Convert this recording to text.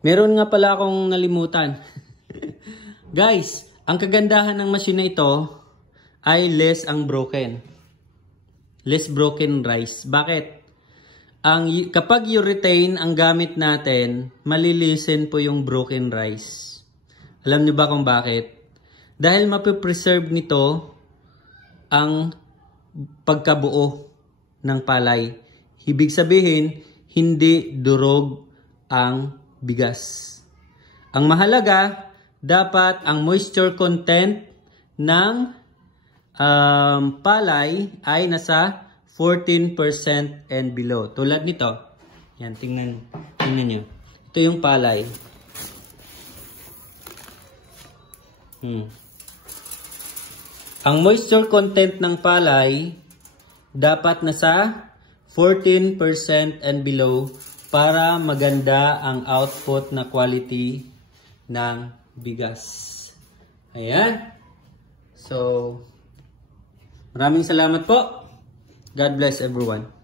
Meron nga pala akong nalimutan. Guys, ang kagandahan ng machine na ito ay less ang broken. Less broken rice. Bakit? Kapag urethane ang gamit natin, malilisen po yung broken rice. Alam niyo ba kung bakit? Dahil mapipreserve nito ang pagkabuo ng palay. Ibig sabihin, hindi durog ang bigas. Ang mahalaga, dapat ang moisture content ng palay ay nasa 14% and below. Tulad nito. Yan, tingnan nyo. Ito yung palay. Ang moisture content ng palay dapat nasa 14% and below para maganda ang output na quality ng bigas. Ayan. So, maraming salamat po. God bless everyone.